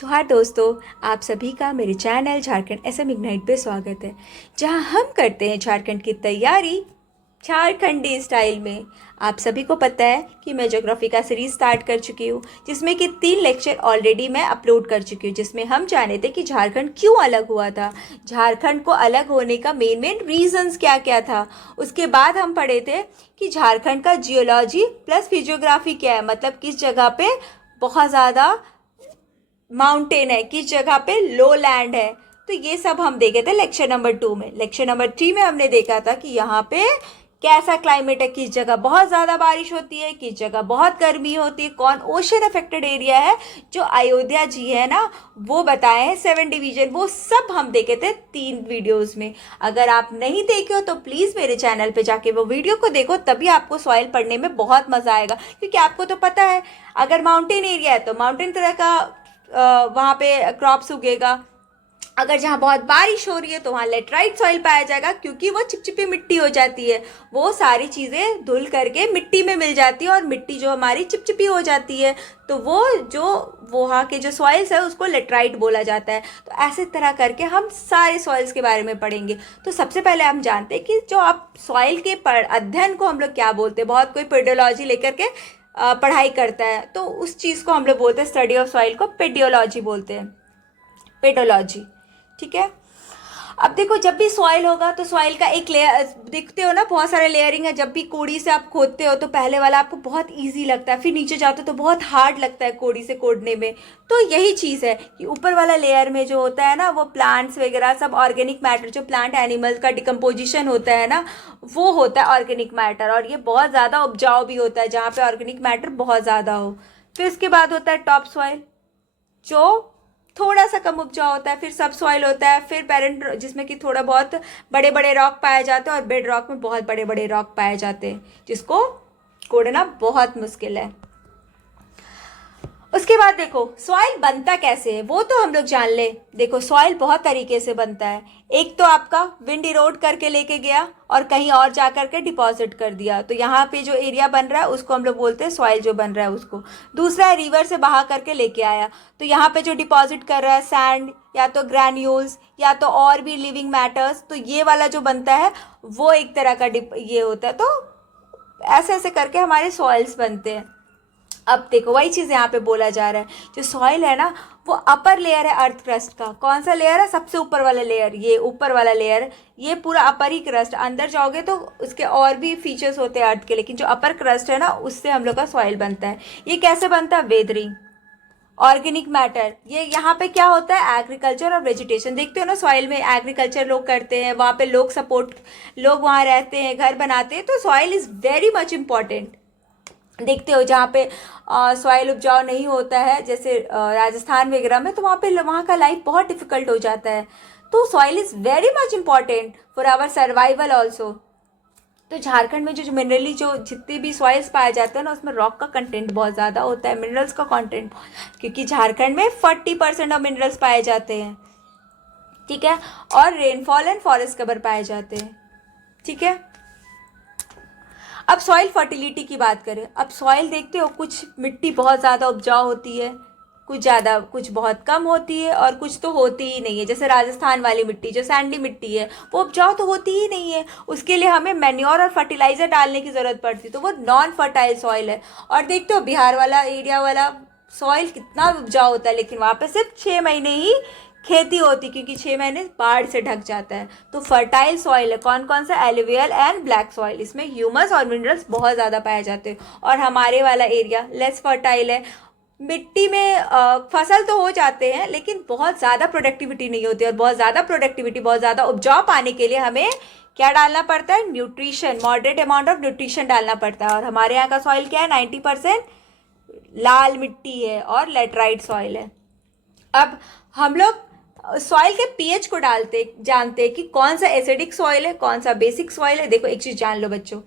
जोहार दोस्तों, आप सभी का मेरे चैनल झारखंड एसएम इग्नाइट पे स्वागत है। जहां हम करते हैं झारखंड की तैयारी झारखंडी स्टाइल में। आप सभी को पता है कि मैं ज्योग्राफी का सीरीज स्टार्ट कर चुकी हूँ, जिसमें कि 3 लेक्चर ऑलरेडी मैं अपलोड कर चुकी हूँ, जिसमें हम जाने थे कि झारखंड क्यों अलग हुआ था, झारखंड को अलग होने का मेन मेन रीजंस क्या क्या था। उसके बाद हम पढ़े थे कि झारखंड का जियोलॉजी प्लस फिजियोग्राफी क्या है, मतलब किस जगह पे बहुत ज़्यादा माउंटेन है, किस जगह पे लो लैंड है। तो ये सब हम देखे थे लेक्चर नंबर 2 में। लेक्चर नंबर 3 में हमने देखा था कि यहाँ पे कैसा क्लाइमेट है, किस जगह बहुत ज़्यादा बारिश होती है, किस जगह बहुत गर्मी होती है, कौन ओशन अफेक्टेड एरिया है। जो अयोध्या जी है ना, वो बताए हैं 7 डिवीजन, वो सब हम देखे थे 3 वीडियोस में। अगर आप नहीं देखे हो तो प्लीज़ मेरे चैनल पे जाके वो वीडियो को देखो, तभी आपको सॉइल पढ़ने में बहुत मज़ा आएगा। क्योंकि आपको तो पता है, अगर माउंटेन एरिया है तो माउंटेन तरह का वहाँ पे क्रॉप्स उगेगा। अगर जहाँ बहुत बारिश हो रही है तो वहाँ लेटराइट सॉइल पाया जाएगा, क्योंकि वो चिपचिपी मिट्टी हो जाती है। वो सारी चीज़ें धुल करके मिट्टी में मिल जाती है और मिट्टी जो हमारी चिपचिपी हो जाती है, तो वो जो वहाँ के जो सॉइल्स है उसको लेटराइट बोला जाता है। तो ऐसे तरह करके हम सारे सॉइल्स के बारे में पढ़ेंगे। तो सबसे पहले हम जानते हैं कि जो आप सॉइल के अध्ययन को हम लोग क्या बोलते हैं। बहुत कोई पेडोलॉजी लेकर के पढ़ाई करता है, तो उस चीज़ को हम लोग बोलते हैं, स्टडी ऑफ सॉइल को पेडियोलॉजी बोलते हैं, पेडोलॉजी। ठीक है। अब देखो, जब भी सॉइल होगा तो सॉइल का एक लेयर देखते हो ना, बहुत सारे लेयरिंग है। जब भी कोड़ी से आप खोदते हो तो पहले वाला आपको बहुत इजी लगता है, फिर नीचे जाते हो तो बहुत हार्ड लगता है कोड़ी से खोदने में। तो यही चीज़ है कि ऊपर वाला लेयर में जो होता है ना, वो प्लांट्स वगैरह सब ऑर्गेनिक मैटर, जो प्लांट एनिमल्स का डिकम्पोजिशन होता है ना, वो होता है ऑर्गेनिक मैटर। और ये बहुत ज़्यादा उपजाऊ भी होता है जहाँ पे ऑर्गेनिक मैटर बहुत ज़्यादा हो। फिर उसके बाद होता है टॉप सॉइल, जो थोड़ा सा कम उपजाऊ होता है। फिर सब सॉइल होता है। फिर पेरेंट, जिसमें कि थोड़ा बहुत बड़े बड़े रॉक पाए जाते हैं, और बेड रॉक में बहुत बड़े बड़े रॉक पाए जाते हैं, जिसको कोड़ना बहुत मुश्किल है। उसके बाद देखो, सॉइल बनता कैसे है वो तो हम लोग जान ले। देखो, सॉइल बहुत तरीके से बनता है। एक तो आपका विंड इरोड करके लेके गया और कहीं और जा करके डिपॉजिट कर दिया, तो यहाँ पे जो एरिया बन रहा है उसको हम लोग बोलते हैं सॉइल, जो बन रहा है उसको। दूसरा है रिवर से बहा करके लेके आया, तो यहाँ पे जो डिपॉजिट कर रहा है सैंड या तो ग्रैन्यूल्स या तो और भी लिविंग मैटर्स, तो ये वाला जो बनता है वो एक तरह का ये होता है। तो ऐसे ऐसे करके हमारे सॉइल्स बनते हैं। अब देखो, वही चीज़ यहाँ पे बोला जा रहा है, जो सॉइल है ना, वो अपर लेयर है अर्थ क्रस्ट का। कौन सा लेयर है? सबसे ऊपर वाला लेयर, ये ऊपर वाला लेयर, ये पूरा अपर ही क्रस्ट। अंदर जाओगे तो उसके और भी फीचर्स होते हैं अर्थ के, लेकिन जो अपर क्रस्ट है ना, उससे हम लोग का सॉइल बनता है। ये कैसे बनता है? Weathering, organic matter. ये यहाँ पे क्या होता है? एग्रीकल्चर और वेजिटेशन। देखते हो ना, सॉइल में एग्रीकल्चर लोग करते हैं, वहाँ पे लोग वहाँ रहते हैं, घर बनाते हैं। तो soil is very much important. देखते हो जहाँ पे सॉइल उपजाऊ नहीं होता है, जैसे राजस्थान वगैरह में, तो वहाँ का लाइफ बहुत डिफिकल्ट हो जाता है। तो soil is very much important for our survival also. तो झारखंड में जो मिनरली जो जितने भी सॉइल्स पाए जाते हैं ना, उसमें रॉक का कंटेंट बहुत ज़्यादा होता है, मिनरल्स का कंटेंट, क्योंकि झारखंड में 40% ऑफ मिनरल्स पाए जाते हैं। ठीक है। और रेनफॉल एंड फॉरेस्ट कवर पाए जाते हैं। ठीक है। अब सॉइल फर्टिलिटी की बात करें। अब सॉइल देखते हो, कुछ मिट्टी बहुत ज़्यादा उपजाऊ होती है, कुछ ज़्यादा, कुछ बहुत कम होती है, और कुछ तो होती ही नहीं है। जैसे राजस्थान वाली मिट्टी, जो सैंडी मिट्टी है, वो उपजाऊ तो होती ही नहीं है। उसके लिए हमें मैन्योर और फर्टिलाइज़र डालने की ज़रूरत पड़ती है, तो वो नॉन फर्टाइल सॉइल है। और देखते हो बिहार वाला एरिया वाला सॉइल कितना उपजाऊ होता है, लेकिन वहाँ पे सिर्फ 6 महीने ही खेती होती, क्योंकि 6 महीने बाढ़ से ढक जाता है। तो फर्टाइल सॉइल है कौन कौन सा? Alluvial and black soil. इसमें ह्यूमस और मिनरल्स बहुत ज़्यादा पाए जाते हैं। और हमारे वाला एरिया लेस फर्टाइल है। मिट्टी में फसल तो हो जाते हैं, लेकिन बहुत ज़्यादा प्रोडक्टिविटी नहीं होती। और बहुत ज़्यादा प्रोडक्टिविटी, बहुत ज़्यादा उपजाऊ पाने के लिए हमें क्या डालना पड़ता है? Nutrition, moderate amount of nutrition डालना पड़ता है। और हमारे यहाँ का सॉइल क्या है? 90% लाल मिट्टी है और लेटराइट सॉइल है। अब हम लोग सॉइल के पीएच को जानते हैं कि कौन सा एसिडिक सॉइल है, कौन सा बेसिक सॉइल है। देखो, एक चीज़ जान लो बच्चों,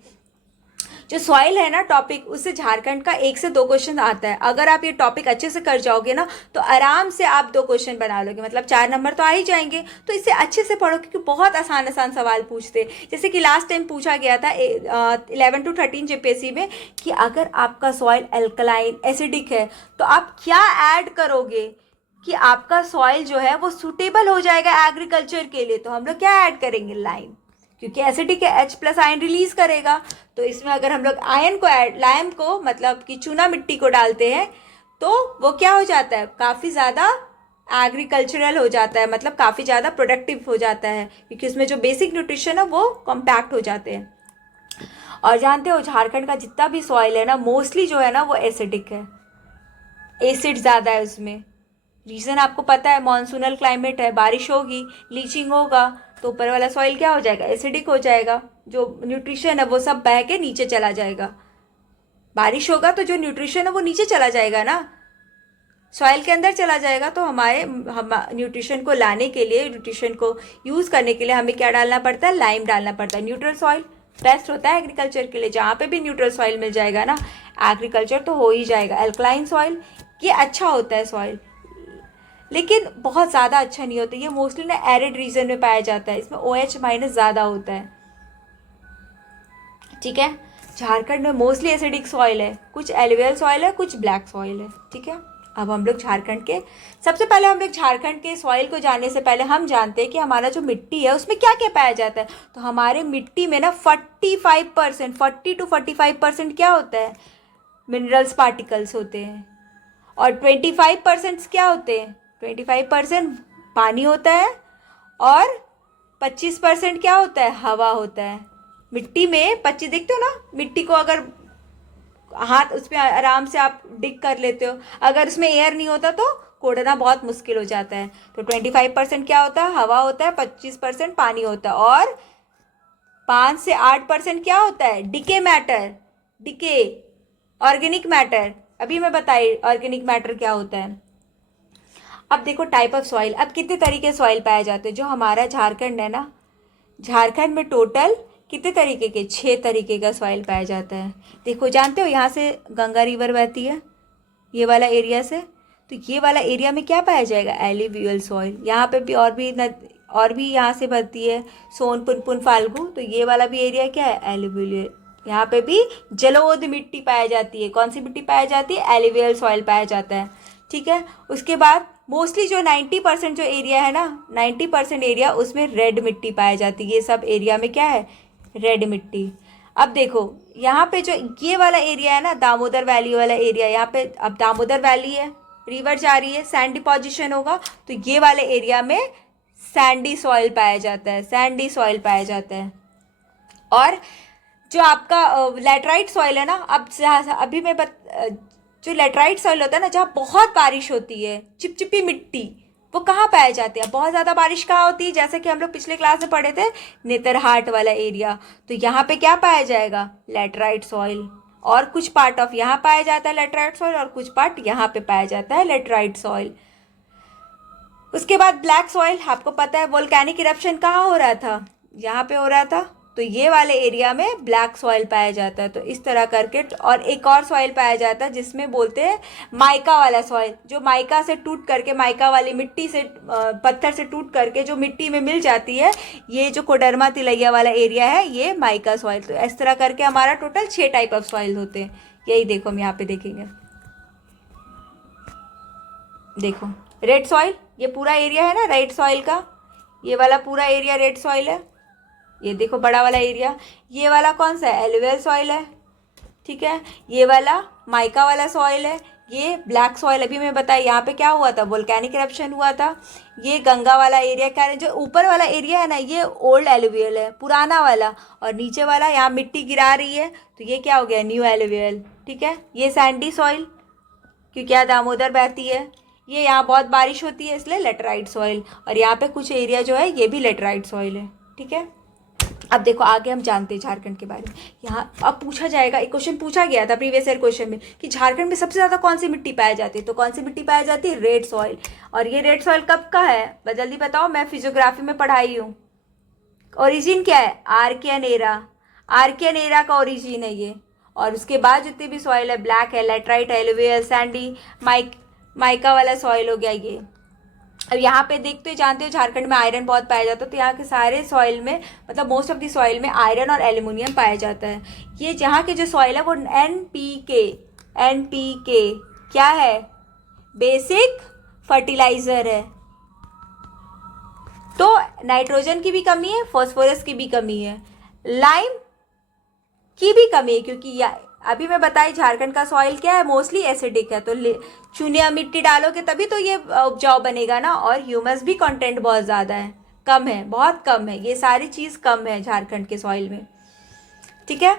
जो सॉइल है ना टॉपिक, उससे झारखंड का 1 से 2 क्वेश्चन आता है। अगर आप ये टॉपिक अच्छे से कर जाओगे ना, तो आराम से आप 2 क्वेश्चन बना लोगे, मतलब 4 नंबर तो आ ही जाएंगे। तो इसे अच्छे से पढ़ो, क्योंकि बहुत आसान आसान सवाल पूछते हैं। जैसे कि लास्ट टाइम पूछा गया था 11 to 13 जेपीएससी में, कि अगर आपका सॉइल एल्कलाइन एसिडिक है तो आप क्या ऐड करोगे, कि आपका सॉइल जो है वो सूटेबल हो जाएगा एग्रीकल्चर के लिए, तो हम लोग क्या ऐड करेंगे, लाइम, क्योंकि एसिडिक है, H+ आयन रिलीज करेगा। तो इसमें अगर हम लोग आयन को लाइम को मतलब कि चूना मिट्टी को डालते हैं तो वो क्या हो जाता है, काफ़ी ज़्यादा एग्रीकल्चरल हो जाता है, मतलब काफ़ी ज़्यादा प्रोडक्टिव हो जाता है, क्योंकि उसमें जो बेसिक न्यूट्रिशन है वो कॉम्पैक्ट हो जाते हैं। और जानते हो झारखंड का जितना भी सॉइल है ना, मोस्टली जो है ना वो एसिडिक है, एसिड ज़्यादा है उसमें। रीज़न आपको पता है, मॉनसूनल क्लाइमेट है, बारिश होगी, लीचिंग होगा, तो ऊपर वाला सॉइल क्या हो जाएगा, एसिडिक हो जाएगा, जो न्यूट्रिशन है वो सब बह के नीचे चला जाएगा। बारिश होगा तो जो न्यूट्रिशन है वो नीचे चला जाएगा ना, सॉइल के अंदर चला जाएगा। तो हम न्यूट्रिशन को लाने के लिए, न्यूट्रिशन को यूज़ करने के लिए हमें क्या डालना पड़ता है, लाइम डालना पड़ता है। न्यूट्रल सॉइल बेस्ट होता है एग्रीकल्चर के लिए, जहाँ पे भी न्यूट्रल सॉइल मिल जाएगा ना, एग्रीकल्चर तो हो ही जाएगा। एल्कलाइन सॉइल ये अच्छा होता है सॉइल, लेकिन बहुत ज़्यादा अच्छा नहीं होता, ये मोस्टली ना एरिड रीजन में पाया जाता है, इसमें OH- ज़्यादा होता है, ठीक है। झारखंड में मोस्टली एसिडिक सॉइल है, कुछ एलुवियल सॉइल है, कुछ ब्लैक सॉइल है, ठीक है। अब हम लोग झारखंड के, सबसे पहले हम लोग झारखंड के सॉइल को जानने से पहले हम जानते हैं कि हमारा जो मिट्टी है उसमें क्या क्या पाया जाता है। तो हमारे मिट्टी में ना 45%, 40 to 45% क्या होता है, मिनरल्स पार्टिकल्स होते हैं, और 25% क्या होते हैं, 25% पानी होता है, और 25% क्या होता है, हवा होता है। मिट्टी में 25, देखते हो ना, मिट्टी को अगर हाथ उसमें आराम से आप डिग कर लेते हो, अगर उसमें एयर नहीं होता तो कोड़ना बहुत मुश्किल हो जाता है। तो 25% क्या होता है, हवा होता है, 25% पानी होता है, और 5 से 8% क्या होता है, decay matter, decay organic matter. अभी मैं बताई ऑर्गेनिक मैटर क्या होता है। अब देखो टाइप ऑफ सॉइल, अब कितने तरीके सॉइल पाए जाते हैं। जो हमारा झारखंड है ना, झारखंड में टोटल कितने तरीके के, 6 तरीके का सॉइल पाया जाता है। देखो जानते हो, यहाँ से गंगा रिवर बहती है, ये वाला एरिया से, तो ये वाला एरिया में क्या पाया जाएगा, एलिवियल सॉइल। यहाँ पे भी और भी यहाँ से बहती है, सोन, पुनपुन, फाल्गु, तो ये वाला भी एरिया क्या है, एलिवियल। यहाँ पे भी जलोढ़ मिट्टी पाई जाती है। कौन सी मिट्टी पाई जाती है, एलिवियल सॉइल पाया जाता है, ठीक है। उसके बाद मोस्टली जो 90% जो एरिया है ना, 90% एरिया उसमें रेड मिट्टी पाई जाती है। ये सब एरिया में क्या है, रेड मिट्टी। अब देखो यहाँ पे जो ये वाला एरिया है ना, दामोदर वैली वाला एरिया, यहाँ पे अब दामोदर वैली है, रिवर जा रही है, सैंड डिपोजिशन होगा, तो ये वाले एरिया में सैंडी सॉइल पाया जाता है, सैंडी सॉइल पाया जाता है। और जो आपका लेटराइट सॉइल है ना, अब अभी मैं जो लेटराइट सॉइल होता है ना, जहाँ बहुत बारिश होती है, चिपचिपी मिट्टी, वो कहाँ पाए जाते हैं, बहुत ज़्यादा बारिश कहाँ होती है, जैसे कि हम लोग पिछले क्लास में पढ़े थे, नेतरहाट वाला एरिया, तो यहाँ पे क्या पाया जाएगा, लेटराइट सॉइल। और कुछ पार्ट ऑफ यहाँ पाया जाता है लेटराइट सॉइल, और कुछ पार्ट यहाँ पे पाया जाता है लेटराइट सॉइल। उसके बाद ब्लैक सॉइल, आपको पता है वोल्केनिक इरप्शन कहाँ हो रहा था, यहाँ पे हो रहा था, तो ये वाले एरिया में ब्लैक सॉइल पाया जाता है। तो इस तरह करके, और एक और सॉइल पाया जाता है जिसमें बोलते हैं माइका वाला सॉइल, जो माइका से टूट करके, माइका वाली मिट्टी से, पत्थर से टूट करके जो मिट्टी में मिल जाती है, ये जो कोडरमा तिलैया वाला एरिया है, ये माइका सॉइल। तो इस तरह करके हमारा टोटल 6 टाइप ऑफ सॉइल होते हैं। यही देखो, हम यहाँ पे देखेंगे, देखो रेड सॉइल, ये पूरा एरिया है ना रेड सॉइल का, ये वाला पूरा एरिया रेड सॉइल है। ये देखो बड़ा वाला एरिया, ये वाला कौन सा है, एलुवियल सॉइल है, ठीक है। ये वाला माइका वाला सॉइल है, ये ब्लैक सॉइल। अभी मैं बताया यहाँ पे क्या हुआ था, वोल्केनिक इरप्शन हुआ था। ये गंगा वाला एरिया, क्या है, जो ऊपर वाला एरिया है ना, ये ओल्ड एलुवियल है, पुराना वाला, और नीचे वाला यहाँ मिट्टी गिरा रही है, तो ये क्या हो गया, न्यू एलुवियल, ठीक है। ये सैंडी सॉइल, क्योंकि यहाँ दामोदर बहती है, ये यहाँ बहुत बारिश होती है, इसलिए लेटराइट सॉइल। और यहाँ पे कुछ एरिया जो है ये भी लेटराइट सॉइल है, ठीक है। अब देखो आगे हम जानते हैं झारखंड के बारे में। यहाँ अब पूछा जाएगा, एक क्वेश्चन पूछा गया था प्रीवियस ईयर क्वेश्चन में, कि झारखंड में सबसे ज़्यादा कौन सी मिट्टी पाई जाती है, तो कौन सी मिट्टी पाई जाती है, रेड सॉइल। और ये रेड सॉइल कब का है, जल्दी बताओ, मैं फिजियोग्राफी में पढ़ाई हूँ। ओरिजिन क्या है, आर्कियन एरा, आर्कियन एरा का ओरिजिन है ये। और उसके बाद जितनी भी सॉइल है, ब्लैक है, लेटराइट, एलुवियल, सैंडी, माइका वाला सॉइल हो गया ये। अब यहाँ पे देखते हो, जानते हो झारखंड में आयरन बहुत पाया जाता है, तो यहाँ के सारे सॉइल में, मतलब मोस्ट ऑफ द सॉइल में आयरन और एल्यूमिनियम पाया जाता है। ये जहाँ के जो सॉइल है वो NPK क्या है, बेसिक फर्टिलाइजर है। तो नाइट्रोजन की भी कमी है, फास्फोरस की भी कमी है, लाइम की भी कमी है, क्योंकि अभी मैं बताई झारखंड का सॉइल क्या है, मोस्टली एसिडिक है। तो चूनिया मिट्टी डालोगे तभी तो ये उपजाऊ बनेगा ना। और ह्यूमस भी कंटेंट बहुत ज़्यादा है, कम है, बहुत कम है, ये सारी चीज़ कम है झारखंड के सॉइल में। ठीक है,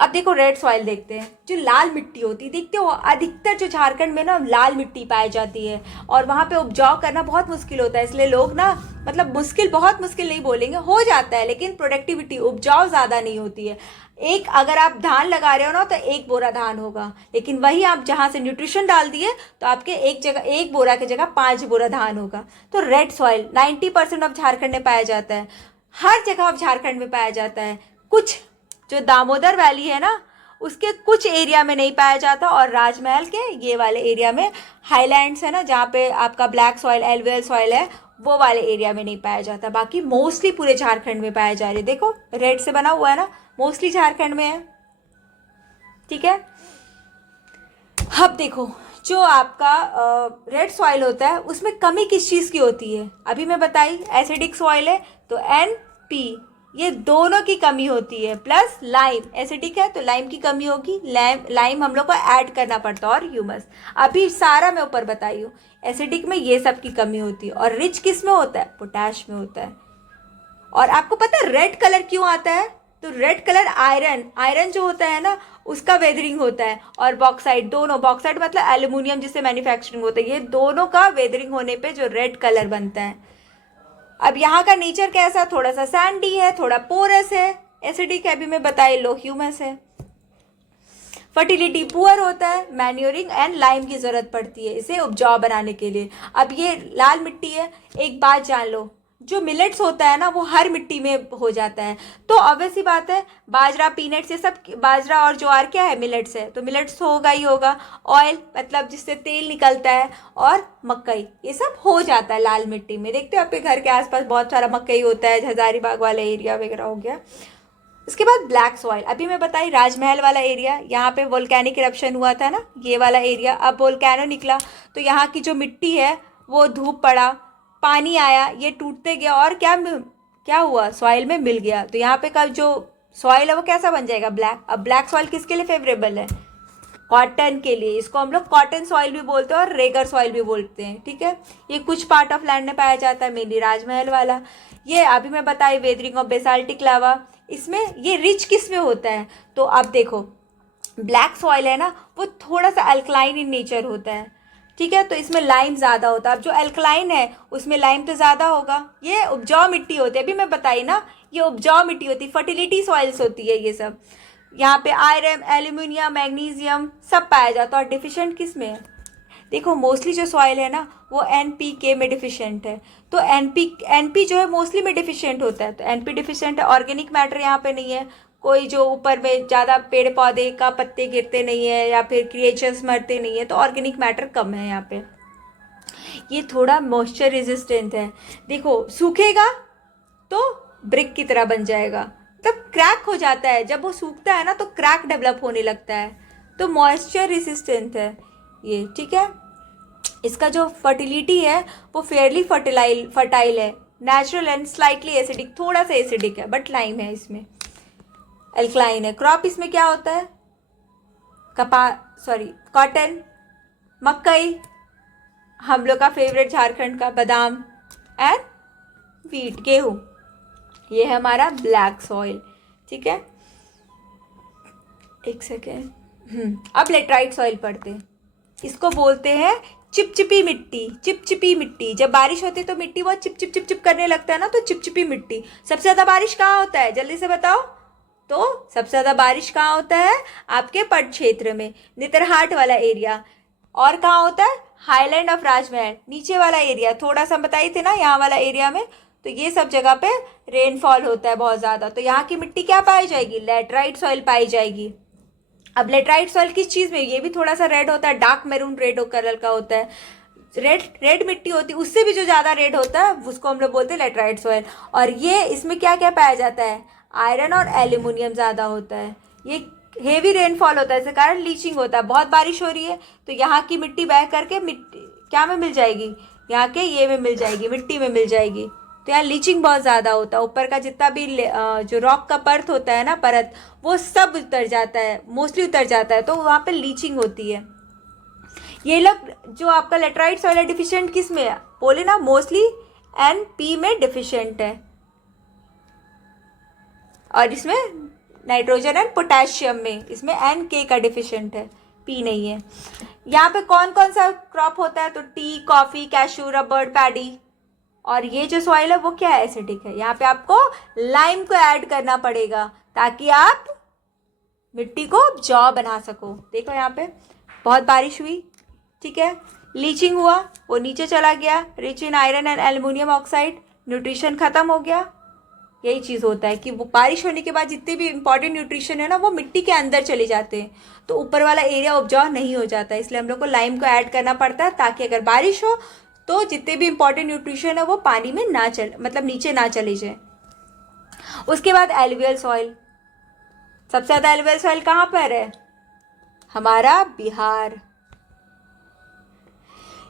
अब देखो रेड सॉइल देखते हैं। जो लाल मिट्टी होती है, देखते हो अधिकतर जो झारखंड में ना लाल मिट्टी पाई जाती है, और वहाँ पे उपजाऊ करना बहुत मुश्किल होता है। इसलिए लोग ना, मतलब मुश्किल, बहुत मुश्किल नहीं बोलेंगे, हो जाता है, लेकिन प्रोडक्टिविटी, उपजाऊ ज़्यादा नहीं होती है। एक अगर आप धान लगा रहे हो ना, तो 1 बोरा धान होगा, लेकिन वही आप जहाँ से न्यूट्रिशन डाल दिए तो आपके एक बोरा की जगह 5 बोरा धान होगा। तो रेड सॉइल 90% ऑफ झारखंड में पाया जाता है, हर जगह ऑफ झारखंड में पाया जाता है। कुछ जो दामोदर वैली है ना, उसके कुछ एरिया में नहीं पाया जाता, और राजमहल के ये वाले एरिया में, हाईलैंड्स है ना जहाँ पे आपका ब्लैक सॉइल, एलुवियल सॉइल है, वो वाले एरिया में नहीं पाया जाता। बाकी मोस्टली पूरे झारखंड में पाया जा रहे। देखो रेड से बना हुआ है ना, मोस्टली झारखंड में है। ठीक है, अब देखो जो आपका रेड सॉइल होता है, उसमें कमी किस चीज़ की होती है? अभी मैं बताई एसिडिक सॉइल है तो NP, ये दोनों की कमी होती है, प्लस लाइम, एसिडिक है तो लाइम की कमी होगी, लाइम हम लोग को ऐड करना पड़ता है, और ह्यूमस। अभी सारा मैं ऊपर बताई हूँ, एसिडिक में ये सब की कमी होती है। और रिच किस में होता है? पोटैश में होता है। और आपको पता है रेड कलर क्यों आता है? तो रेड कलर आयरन जो होता है ना, उसका वेदरिंग होता है, और बॉक्साइड, दोनों, बॉक्साइड मतलब एल्यूमिनियम जिससे मैन्युफैक्चरिंग होता है, ये दोनों का वेदरिंग होने पे जो रेड कलर बनता है। अब यहाँ का नेचर कैसा? थोड़ा सा सैंडी है, थोड़ा पोरस है, एसिडिक है, अभी मैं बताई, लो ह्यूमस है। फर्टिलिटी पुअर होता है, मैन्योरिंग एंड लाइम की जरूरत पड़ती है इसे उपजाऊ बनाने के लिए। अब ये लाल मिट्टी है, एक बात जान लो, जो मिलेट्स होता है ना, वो हर मिट्टी में हो जाता है। तो ऑब्वियस सी बात है, बाजरा, पीनट्स, ये सब, बाजरा और ज्वार क्या है? मिलेट्स है, तो मिलेट्स तो होगा ही होगा। ऑयल मतलब जिससे तेल निकलता है, और मकई, ये सब हो जाता है लाल मिट्टी में। देखते हो आपके घर के आसपास बहुत सारा मकई होता है, हजारीबाग वाला एरिया वगैरह हो गया। इसके बाद ब्लैक सॉइल, अभी मैं बताई राजमहल वाला एरिया, यहाँ पे वोल्केनिक इरप्शन हुआ था ना, ये वाला एरिया, अब वोल्केनो निकला तो यहाँ की जो मिट्टी है वो धूप पड़ा, पानी आया, ये टूटते गया, और क्या हुआ? सॉइल में मिल गया। तो यहाँ पे का जो सॉइल है वो कैसा बन जाएगा? ब्लैक। अब ब्लैक सॉइल किसके लिए फेवरेबल है? कॉटन के लिए। इसको हम लोग कॉटन सॉइल भी बोलते हैं और रेगर सॉइल भी बोलते हैं। ठीक है, ये कुछ पार्ट ऑफ लैंड में पाया जाता है, मेनली राजमहल वाला। ये अभी मैं बताई वेदरिंग ऑफ बेसाल्टिक लावा, इसमें ये रिच किस में होता है? तो अब देखो ब्लैक सॉइल है ना, वो थोड़ा सा अल्कलाइन इन नेचर होता है। ठीक है, तो इसमें लाइम ज़्यादा होता है। अब जो अल्कलाइन है उसमें लाइम तो ज़्यादा होगा। ये उपजाऊ मिट्टी होती है, अभी मैं बताई ना, ये उपजाऊ मिट्टी होती है, फर्टिलिटी सॉइल्स होती है ये सब। यहाँ पे आयरन, एल्यूमिनियम, मैग्नीशियम सब पाया जाता है। और डिफिशिएंट किस में है? देखो मोस्टली जो सॉइल है ना, वो NPK में डिफिशिएंट है। तो NP जो है मोस्टली में डिफिशिएंट होता है, तो NP डिफिशिएंट है। ऑर्गेनिक मैटर यहाँ पे नहीं है, कोई जो ऊपर में ज़्यादा पेड़ पौधे का पत्ते गिरते नहीं है, या फिर क्रिएचर्स मरते नहीं है, तो ऑर्गेनिक मैटर कम है यहाँ पे। ये थोड़ा मॉइस्चर रेजिस्टेंट है। देखो सूखेगा तो ब्रिक की तरह बन जाएगा, तब क्रैक हो जाता है। जब वो सूखता है ना तो क्रैक डेवलप होने लगता है, तो मॉइस्चर रेसिस्टेंट है ये। ठीक है, इसका जो फर्टिलिटी है वो फेयरली फर्टाइल है, नेचुरल एंड स्लाइटली एसिडिक, थोड़ा सा एसिडिक है, बट लाइम है इसमें, एल्कलाइन है। क्रॉप इसमें क्या होता है? कॉटन, मकई, हम लोग का फेवरेट झारखंड का बादाम, एंड वीट, गेहूँ। ये है हमारा ब्लैक सॉइल। ठीक है, एक सेकेंड। अब लेटराइट सॉइल पढ़ते हैं। इसको बोलते हैं चिपचिपी मिट्टी। चिपचिपी मिट्टी, जब बारिश होती है तो मिट्टी बहुत चिप चिप चिप चिप करने लगता है ना, तो चिपचिपी मिट्टी। सबसे ज़्यादा बारिश कहाँ होता है? जल्दी से बताओ। तो सबसे ज़्यादा बारिश कहाँ होता है? आपके पट क्षेत्र में, नेतरहाट वाला एरिया। और कहाँ होता है? हाईलैंड ऑफ राजमहल, नीचे वाला एरिया, थोड़ा सा बताई थे ना, यहाँ वाला एरिया में। तो ये सब जगह पे रेनफॉल होता है बहुत ज़्यादा, तो यहाँ की मिट्टी क्या पाई जाएगी? लेटराइट सॉइल पाई जाएगी। अब लेटराइट सॉइल किस चीज़ में? ये भी थोड़ा सा रेड होता है, डार्क मैरून रेड कलर का होता है। रेड मिट्टी होती है, उससे भी जो ज़्यादा रेड होता है उसको हम लोग बोलते हैं लेटराइट सॉइल। और ये इसमें क्या क्या पाया जाता है? आयरन और एल्यूमिनियम ज़्यादा होता है। ये हेवी रेनफॉल होता है, इस कारण लीचिंग होता है। बहुत बारिश हो रही है तो यहाँ की मिट्टी बह करके क्या में मिल जाएगी, यहाँ के ये में मिल जाएगी, मिट्टी में मिल जाएगी। तो यहाँ लीचिंग बहुत ज़्यादा होता है, ऊपर का जितना भी जो रॉक का परत होता है ना, परत, वो सब उतर जाता है, मोस्टली उतर जाता है, तो वहाँ पे लीचिंग होती है। ये लोग जो आपका लेटराइट सॉइल है डिफिशिएंट किस में है, बोले ना मोस्टली NP में डिफिशिएंट है, और इसमें नाइट्रोजन एंड पोटेशियम में, इसमें NK का डिफिशिएंट है, P नहीं है। यहाँ पे कौन कौन सा क्रॉप होता है, तो T, coffee, cashew, rubber, paddy. और ये जो सॉइल है वो क्या है, एसिडिक है। यहाँ पे आपको लाइम को ऐड करना पड़ेगा ताकि आप मिट्टी को उपजाऊ बना सको। देखो यहाँ पे बहुत बारिश हुई, ठीक है, लीचिंग हुआ, वो नीचे चला गया, rich in iron and aluminium oxide, nutrition खत्म हो गया। यही चीज़ होता है कि वो बारिश होने के बाद जितने भी इंपॉर्टेंट न्यूट्रिशन है ना, वो मिट्टी के अंदर चले जाते हैं, तो ऊपर वाला एरिया उपजाऊ नहीं हो जाता। इसलिए हम लोग को लाइम को ऐड करना पड़ता है ताकि अगर बारिश हो तो जितने भी इंपॉर्टेंट न्यूट्रिशन है वो पानी में ना चले, मतलब नीचे ना चले जाए। उसके बाद एलुवियल सॉइल, सबसे ज़्यादा एलुवियल सॉइल कहाँ पर है, हमारा बिहार।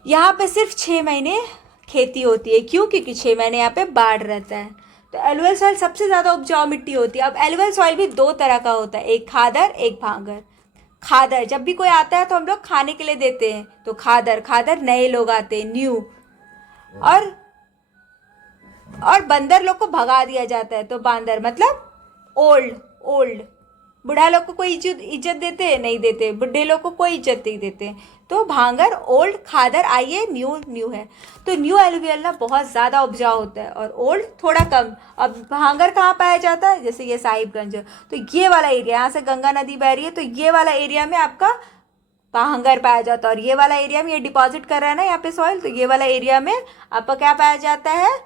यहाँ पे सिर्फ 6 महीने खेती होती है, क्यों, क्योंकि 6 महीने यहाँ पे बाढ़ रहता है। तो एलुवियल सॉइल सबसे ज़्यादा उपजाऊ मिट्टी होती है। अब एलुवियल सॉइल भी 2 तरह का होता है, एक खादर, एक भांगर। खादर जब भी कोई आता है तो हम लोग खाने के लिए देते हैं, तो खादर, खादर नए लोग आते हैं, न्यू। और बंदर लोग को भगा दिया जाता है, तो बांदर मतलब ओल्ड, ओल्ड। बुढ़ा लोग को कोई इज्जत देते हैं, नहीं देते, बुढ़े लोग को कोई इज्जत नहीं देते। तो भांगर ओल्ड, खादर आइए न्यू, न्यू है। तो न्यू एलुवियल ना बहुत ज़्यादा उपजाऊ होता है और ओल्ड थोड़ा कम। अब भांगर कहाँ पाया जाता है, जैसे ये साहिबगंज, तो ये वाला एरिया, यहाँ से गंगा नदी बह रही है, तो ये वाला एरिया में आपका भांगर पाया जाता है। और ये वाला एरिया में ये डिपॉजिट कर रहा है ना यहाँ पे सॉइल, तो ये वाला एरिया में आपका क्या पाया जाता है,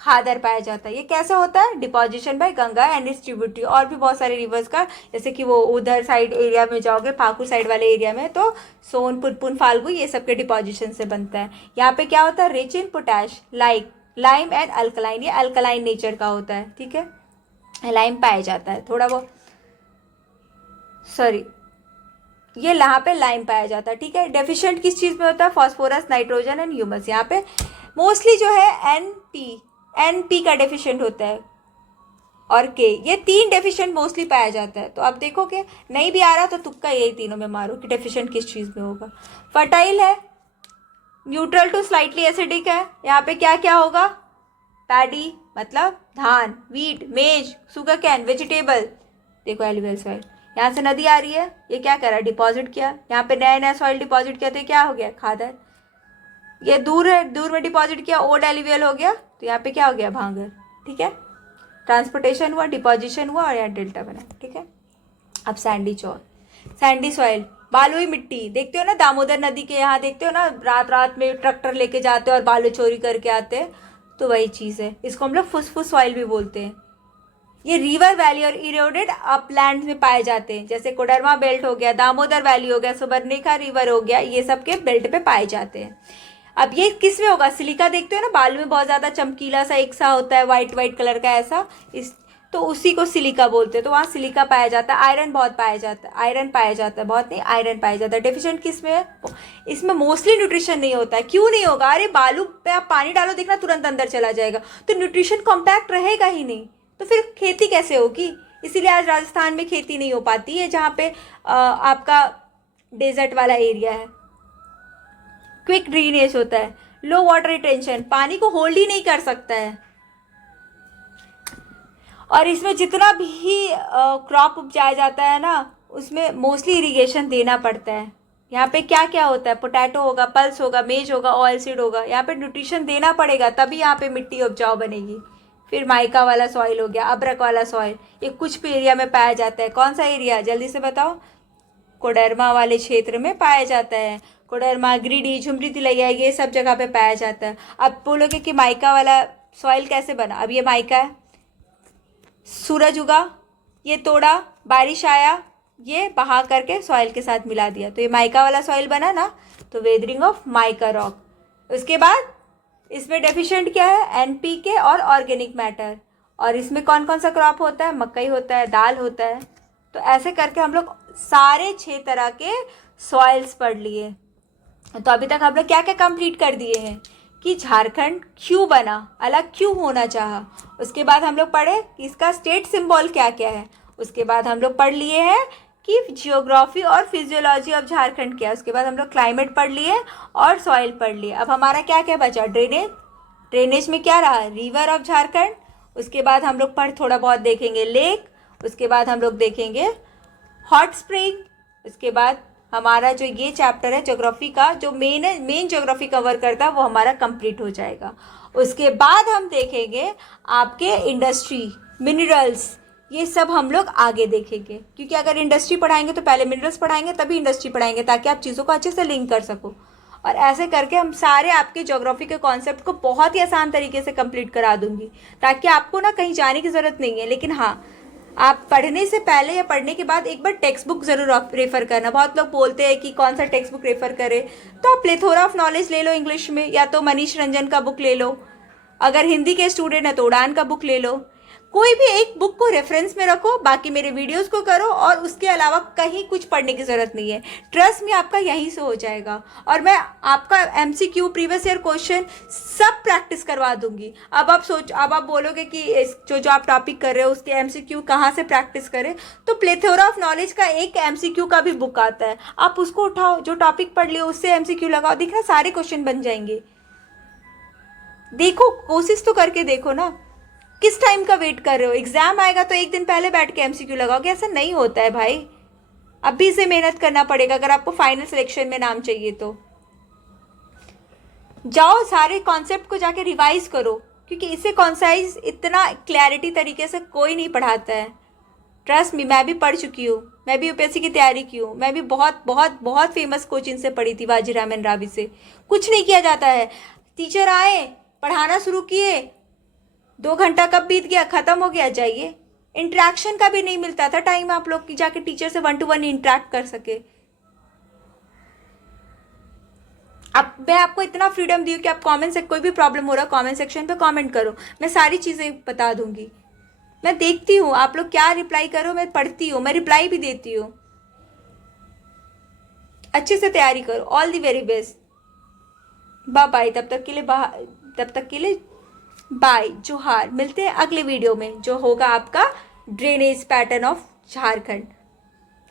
खादर पाया जाता है। ये कैसे होता है, deposition by Ganga and its tributary. और भी बहुत सारे रिवर्स का, जैसे कि वो उधर साइड एरिया में जाओगे, पाकुड़ साइड वाले एरिया में, तो सोन, पुनपुन, फाल्गु, ये सब के डिपोजिशन से बनता है। यहाँ पे क्या होता है, rich in potash, like lime and alkaline, ये अल्कलाइन नेचर का होता है, ठीक है, लाइम पाया जाता है थोड़ा बहुत, सॉरी, ये यहाँ पे लाइम पाया जाता है, ठीक है। डेफिशिएंट किस चीज़ में होता है, फास्फोरस, नाइट्रोजन एंड ह्यूमस। यहाँ पे मोस्टली जो है NP का डेफिशिएंट होता है, और K, ये 3 डेफिशिएंट मोस्टली पाया जाता है। तो आप देखोगे नहीं भी आ रहा तो तुक्का यही तीनों में मारो कि डेफिशिएंट किस चीज़ में होगा। फर्टाइल है, न्यूट्रल टू स्लाइटली एसिडिक है। यहाँ पे क्या क्या होगा, पैडी मतलब धान, वीट, मेज, सुगर कैन, वेजिटेबल। देखो एलुवियल सॉइल, यहाँ से नदी आ रही है, ये क्या करा, डिपॉजिट किया, यहाँ पे नया नया सॉइल डिपॉजिट किया, तो क्या हो गया, खादर। ये दूर है, दूर में डिपॉजिट किया, ओल्ड एलुवियल हो गया, तो यहाँ पे क्या हो गया, भांगर, ठीक है। ट्रांसपोर्टेशन हुआ, डिपॉजिशन हुआ, और यहाँ डेल्टा बना, ठीक है। अब सैंडी सॉइल, बालुई मिट्टी, देखते हो ना दामोदर नदी के यहाँ, देखते हो ना रात रात में ट्रैक्टर लेके जाते हैं और बालू चोरी करके आते हैं, तो वही चीज़ है। इसको हम लोग फुसफुस सॉइल भी बोलते हैं। ये रिवर वैली और इरोडेड अपलैंड में पाए जाते हैं, जैसे कोडरमा बेल्ट हो गया, दामोदर वैली हो गया, सुबर्णरेखा रिवर हो गया, ये सब के बेल्ट पे पाए जाते हैं। अब ये किस में होगा, सिलिका, देखते हो ना बालू में बहुत ज़्यादा चमकीला सा एक सा होता है, वाइट वाइट कलर का ऐसा, इस तो उसी को सिलिका बोलते हैं। तो वहाँ सिलिका पाया जाता है। आयरन बहुत पाया जाता है, आयरन पाया जाता है, बहुत नहीं, आयरन पाया जाता है। डेफिशिएंट किस में है, इसमें मोस्टली न्यूट्रिशन नहीं होता है। क्यों नहीं होगा, अरे बालू पे आप पानी डालो, देखना तुरंत अंदर चला जाएगा, तो न्यूट्रिशन कॉम्पैक्ट रहेगा ही नहीं, तो फिर खेती कैसे होगी। इसीलिए आज राजस्थान में खेती नहीं हो पाती है, जहाँ पे आपका डेजर्ट वाला एरिया है। क्विक ड्रेनेज होता है, लो वाटर रिटेंशन, पानी को होल्ड ही नहीं कर सकता है। और इसमें जितना भी क्रॉप उपजाया जाता है ना, उसमें मोस्टली इरिगेशन देना पड़ता है। यहाँ पे क्या क्या होता है, पोटैटो होगा, पल्स होगा, मेज होगा, ऑयल सीड होगा, यहाँ पे न्यूट्रिशन देना पड़ेगा, तभी यहाँ पे मिट्टी उपजाऊ बनेगी। फिर माइका वाला सॉइल हो गया, अब्रक वाला सॉइल, ये कुछ भी एरिया में पाया जाता है। कौन सा एरिया, जल्दी से बताओ, कोडरमा वाले क्षेत्र में पाया जाता है। कोडरमा, गिरिडीह, झुमरी, तिलैया, ये सब जगह पे पाया जाता है। अब बोलोगे कि माइका वाला सॉइल कैसे बना, अब ये माइका है, सूरज उगा, ये तोड़ा, बारिश आया, ये बहा करके सॉइल के साथ मिला दिया, तो ये माइका वाला सॉइल बना ना, तो वेदरिंग ऑफ माइका रॉक। उसके बाद इसमें डेफिशिएंट क्या है, NPK और ऑर्गेनिक मैटर। और इसमें कौन कौन सा क्रॉप होता है, मकई होता है, दाल होता है। तो ऐसे करके हम लोग सारे 6 तरह के सॉइल्स पढ़ लिए। तो अभी तक हम लोग क्या क्या कंप्लीट कर दिए हैं कि झारखंड क्यों बना, अलग क्यों होना चाहा। उसके बाद हम लोग पढ़े कि इसका स्टेट सिंबल क्या क्या है। उसके बाद हम लोग पढ़ लिए हैं कि जियोग्राफी और फिजियोलॉजी ऑफ झारखंड क्या है। उसके बाद हम लोग क्लाइमेट पढ़ लिए और सॉइल पढ़ लिए। अब हमारा क्या क्या बचा, ड्रेनेज। ड्रेनेज में क्या रहा, रिवर ऑफ झारखंड। उसके बाद हम लोग पढ़ थोड़ा बहुत देखेंगे लेक। उसके बाद हम लोग देखेंगे हॉट स्प्रिंग। उसके बाद हमारा जो ये चैप्टर है ज्योग्राफी का, जो मेन ज्योग्राफी कवर करता है, वो हमारा कंप्लीट हो जाएगा। उसके बाद हम देखेंगे आपके इंडस्ट्री, मिनरल्स, ये सब हम लोग आगे देखेंगे। क्योंकि अगर इंडस्ट्री पढ़ाएंगे तो पहले मिनरल्स पढ़ाएंगे तभी इंडस्ट्री पढ़ाएंगे, ताकि आप चीज़ों को अच्छे से लिंक कर सको। और ऐसे करके हम सारे आपके ज्योग्राफी के कॉन्सेप्ट को बहुत ही आसान तरीके से कंप्लीट करा दूंगी, ताकि आपको ना कहीं जाने की ज़रूरत नहीं है। लेकिन हाँ, आप पढ़ने से पहले या पढ़ने के बाद एक बार टेक्स्ट बुक ज़रूर रेफर करना। बहुत लोग बोलते हैं कि कौन सा टेक्स्ट बुक रेफर करें, तो आप प्लेथोरा ऑफ नॉलेज ले लो इंग्लिश में, या तो मनीष रंजन का बुक ले लो। अगर हिंदी के स्टूडेंट है तो उड़ान का बुक ले लो। कोई भी एक बुक को रेफरेंस में रखो, बाकी मेरे वीडियोस को करो, और उसके अलावा कहीं कुछ पढ़ने की ज़रूरत नहीं है। ट्रस्ट में आपका यहीं से हो जाएगा। और मैं आपका एमसीक्यू, प्रीवियस ईयर क्वेश्चन सब प्रैक्टिस करवा दूंगी। अब आप बोलोगे कि जो आप टॉपिक कर रहे हो उसके एमसीक्यू कहाँ से प्रैक्टिस करें, तो प्लेथोरा ऑफ नॉलेज का एक एमसीक्यू का भी बुक आता है, आप उसको उठाओ, जो टॉपिक पढ़ लियो उससे एमसीक्यू लगाओ, देखना सारे क्वेश्चन बन जाएंगे। देखो, कोशिश तो करके देखो ना। किस टाइम का वेट कर रहे हो, एग्जाम आएगा तो एक दिन पहले बैठ के एमसीक्यू लगाओगे, ऐसा नहीं होता है भाई। अभी से मेहनत करना पड़ेगा अगर आपको फाइनल सिलेक्शन में नाम चाहिए तो। जाओ सारे कॉन्सेप्ट को जाके रिवाइज करो, क्योंकि इसे कॉन्साइज इतना क्लैरिटी तरीके से कोई नहीं पढ़ाता है। ट्रस्ट मी, मैं भी पढ़ चुकी हूँ, मैं भी यूपीएससी की तैयारी की हूँ। मैं भी बहुत बहुत बहुत फेमस कोचिंग से पढ़ी थी, वाजीरामन रावी से। कुछ नहीं किया जाता है, टीचर आए, पढ़ाना शुरू किए, 2 घंटा कब बीत गया, खत्म हो गया, जाइए। इंटरेक्शन का भी नहीं मिलता था टाइम, आप लोग की जाके टीचर से 1-to-1 इंटरेक्ट कर सके। अब मैं आपको इतना फ्रीडम दी हूँ कि आप कमेंट से कोई भी प्रॉब्लम हो रहा है कमेंट सेक्शन पे कमेंट करो, मैं सारी चीज़ें बता दूंगी। मैं देखती हूँ आप लोग क्या रिप्लाई करो, मैं पढ़ती हूँ, मैं रिप्लाई भी देती हूँ। अच्छे से तैयारी करो। All the very best. Bye bye, तब तक के लिए बाय, जोहार। मिलते हैं अगले वीडियो में, जो होगा आपका ड्रेनेज पैटर्न ऑफ झारखंड,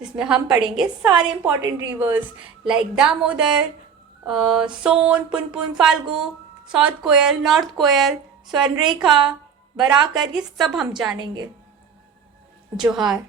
जिसमें हम पढ़ेंगे सारे इंपॉर्टेंट रिवर्स लाइक दामोदर, सोन, पुनपुन, फाल्गु, साउथ कोयल, नॉर्थ कोयल, स्वर्णरेखा, बराकर, ये सब हम जानेंगे। जोहार।